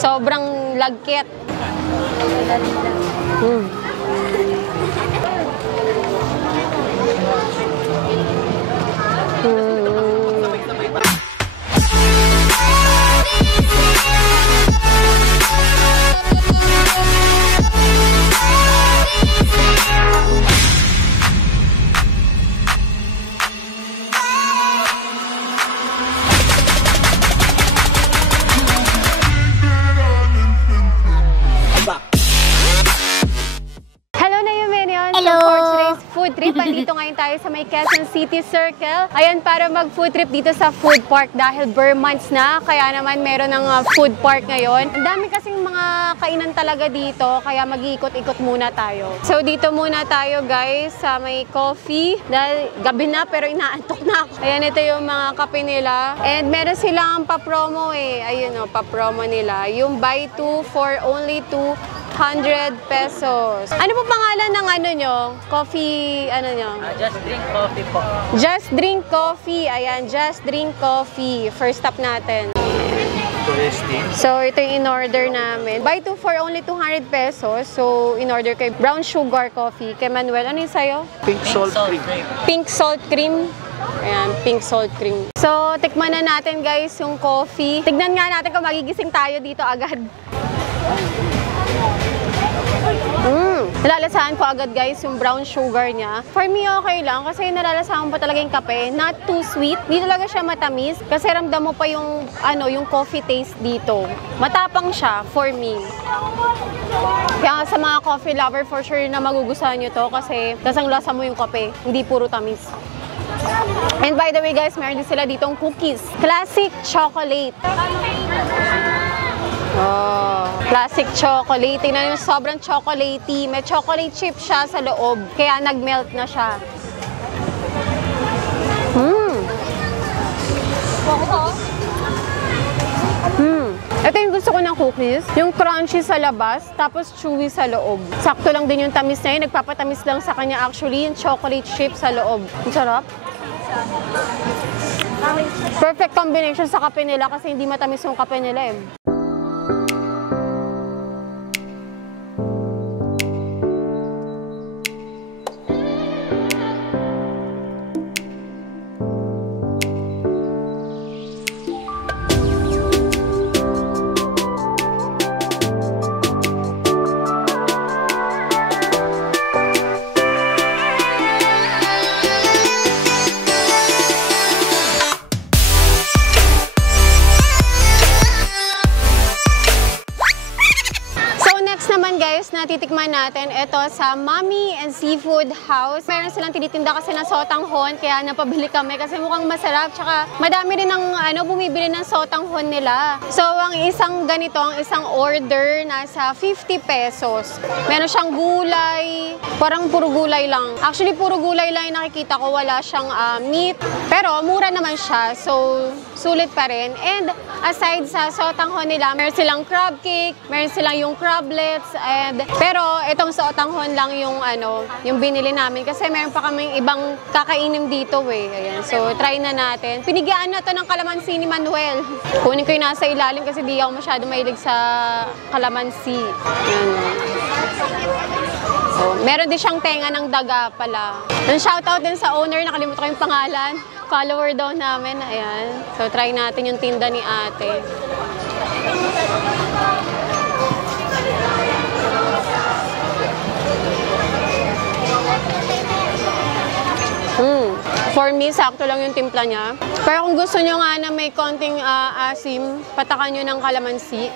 Sobrang lagkit. Food trip. Andito ngayon tayo sa may Quezon City Circle. Ayan, para mag-food trip dito sa food park dahil bare months na. Kaya naman meron ng food park ngayon. Ang dami kasing mga kainan talaga dito. Kaya mag-iikot-ikot muna tayo. So dito muna tayo guys sa may coffee. Dahil gabi na pero inaantok na ako. Ayan, ito yung mga kape nila. And meron silang pa-promo eh. Ayun o, pa-promo nila. Yung buy 2 for only 200 pesos. Ano po pangalan ng ano nyo? Coffee, ano nyo? Just Drink Coffee po. Just Drink Coffee. Ayan, Just Drink Coffee. First stop natin. So, ito yung in-order namin. Buy 2 for only 200 pesos. So, in-order kay brown sugar coffee. Kay Manuel, ano yung sa'yo? Pink salt cream. Pink salt cream. Ayan, pink salt cream. So, tikman na natin guys yung coffee. Tignan nga natin kung magigising tayo dito agad. Nalalasahan ko agad guys yung brown sugar niya. For me okay lang kasi nalalasahan pa talaga yung kape. Not too sweet. Di talaga siya matamis kasi ramdam mo pa yung yung coffee taste dito. Matapang siya for me. Kaya sa mga coffee lover for sure na magugustuhan nyo to kasi tasang lasa mo yung kape. Hindi puro tamis. And by the way guys, meron din sila ditong cookies. Classic chocolate. Oh, classic chocolate. Tingnan nyo, sobrang chocolatey. May chocolate chip siya sa loob. Kaya nag-melt na siya. Ito yung gusto ko ng cookies. Yung crunchy sa labas, tapos chewy sa loob. Sakto lang din yung tamis na yun. Nagpapatamis lang sa kanya actually yung chocolate chip sa loob. Ang sarap. Perfect combination sa kape nila kasi hindi matamis yung kape nila eh. Natitikman natin ito sa Mommy and Seafood House. Meron silang tinitinda kasi ng sotanghon, kaya napabili kami kasi mukhang masarap. Tsaka madami rin ng bumibili ng sotanghon nila. So ang isang ganito, ang isang order nasa 50 pesos. Meron siyang gulay, parang puro gulay lang. Actually puro gulay lang yung nakikita ko, wala siyang meat. Pero mura naman siya, so sulit pa rin. And aside sa sotanghon nila, meron silang crab cake, meron silang yung crablets, pero itong sotanghon lang yung yung binili namin kasi meron pa kaming ibang kakainin dito eh. Ayan. So try na natin. Pinigyan na to ng kalamansi ni Manuel. Kunin ko yung nasa ilalim kasi di ako masyado mahilig sa kalamansi. Ayan. So, meron din siyang tenga ng daga pala. Shoutout din sa owner, nakalimutan ko yung pangalan. Follower daw namin. Ayan. So try natin yung tinda ni ate. For me, sakto lang yung timpla niya. Pero kung gusto nyo nga na may konting asim, patakan nyo ng kalamansi.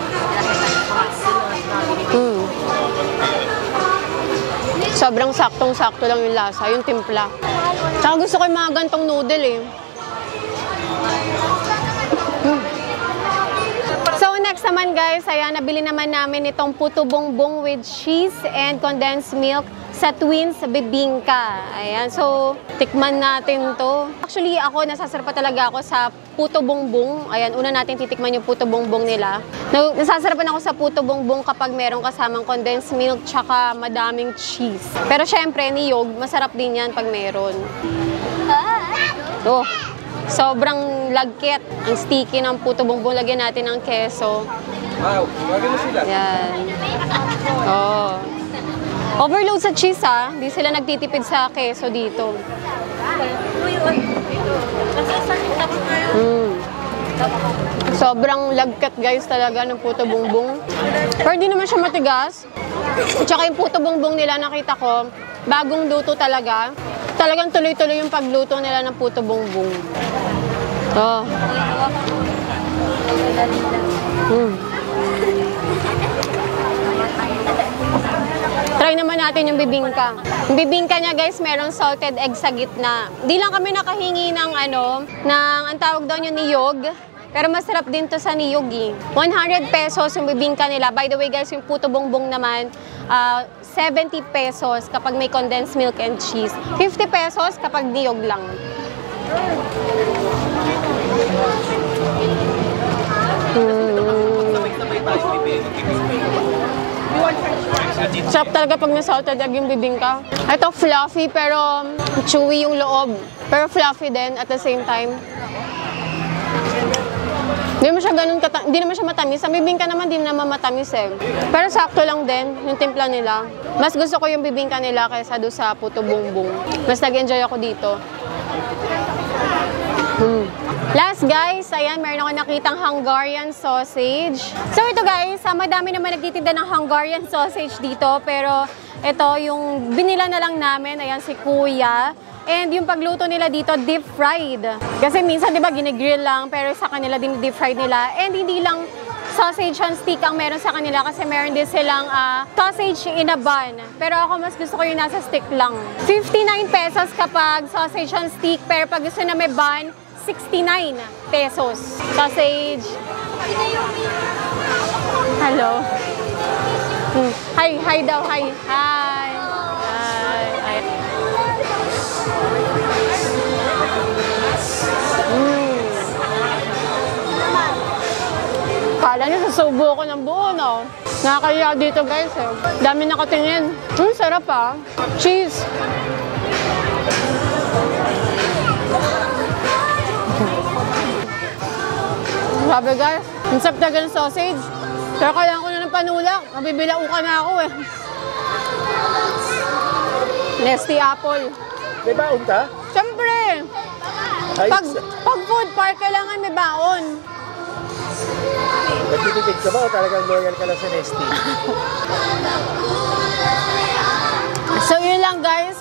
Sobrang saktong-sakto lang yung lasa, yung timpla. Tsaka gusto ko yung mga gantong noodle eh. So next naman guys, ayan, nabili naman namin itong puto bongbong with cheese and condensed milk sa Twins Bibingka. Ayan, so tikman natin to. Actually ako, nasasarap talaga ako sa puto bongbong. Ayan, una natin titikman yung puto bongbong nila. Nasasarapan ako sa puto bongbong kapag merong kasamang condensed milk tsaka madaming cheese. Pero syempre, niyog, masarap din yan pag meron. Oh, sobrang lagkit. Ang sticky ng puto bongbong. Lagyan natin ng keso. Wow, wagin mo sila. Yan. Oh. Overload sa cheese ha. Hindi sila nagtitipid sa keso dito. Sobrang lagkat guys talaga ng puto bumbong. Pero di naman siya matigas. At saka yung puto bumbong nila nakita ko, bagong luto talaga. Talagang tuloy-tuloy yung pagluto nila ng puto bumbong. Oh. Try naman natin yung bibingka. Yung bibingka niya guys, merong salted egg sa gitna. Di lang kami nakahingi ng ang tawag doon yung niyog. Pero masarap din to sa niyog eh. 100 pesos yung bibingka nila. By the way guys, yung puto bongbong naman, 70 pesos kapag may condensed milk and cheese. 50 pesos kapag niyog lang. Sarap talaga pag na-salted egg yung bibingka. Ito fluffy pero chewy yung loob. Pero fluffy din at the same time. Hindi naman siya matamis. Ang bibingka naman, di naman matamis eh. Pero sakto lang din yung timpla nila. Mas gusto ko yung bibingka nila kaysa doon sa puto bumbong. Mas nag-enjoy ako dito. Last guys, ayan, meron ako nakitang Hungarian sausage. So ito guys, madami naman nagtitinda ng Hungarian sausage dito. Pero ito, yung binila na lang namin, ayan si Kuya. And yung pagluto nila dito, deep fried. Kasi minsan, di ba, ginigrill lang, pero sa kanila din deep fried nila. And hindi lang sausage on stick ang meron sa kanila kasi meron din silang sausage in a bun. Pero ako mas gusto ko yung nasa stick lang. 59 pesos kapag sausage on stick, pero pag gusto na may bun, 69 pesos. Sausage. Hello. Hi daw, hi. Hi. Hi. Kala niyo susubo ko ng buo, no? Nakakaya dito guys eh. Dami nakatingin. Sarap ah. Cheese. Sabi guys, ang sarap talaga ng sausage. Pero kailangan ko na ng panulak. Mabibilaukan na ako eh. Nesty apple. May baon ka? Siyempre. Pag food park, kailangan may baon. Nagtitipid ka ba o talagang loyal ka lang sa Nesty? So yun lang guys,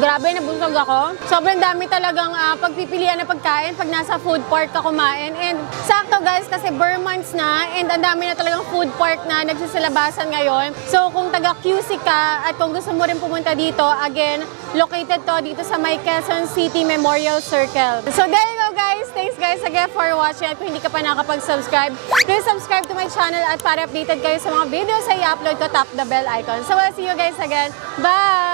grabe nabusog ako. Sobrang dami talagang pagpipilian na pagkain pag nasa food park ka kumain. And sakto guys kasi bare months na and ang dami na talagang food park na nagsisilabasan ngayon. So kung taga QC ka at kung gusto mo rin pumunta dito, again, located to dito sa may Quezon City Memorial Circle. So there you go guys. Thanks guys again for watching. At kung hindi ka pa nakapag-subscribe, please subscribe to my channel at para updated kayo sa mga videos ay i-upload ko, tap the bell icon. So we'll see you guys again. Bye!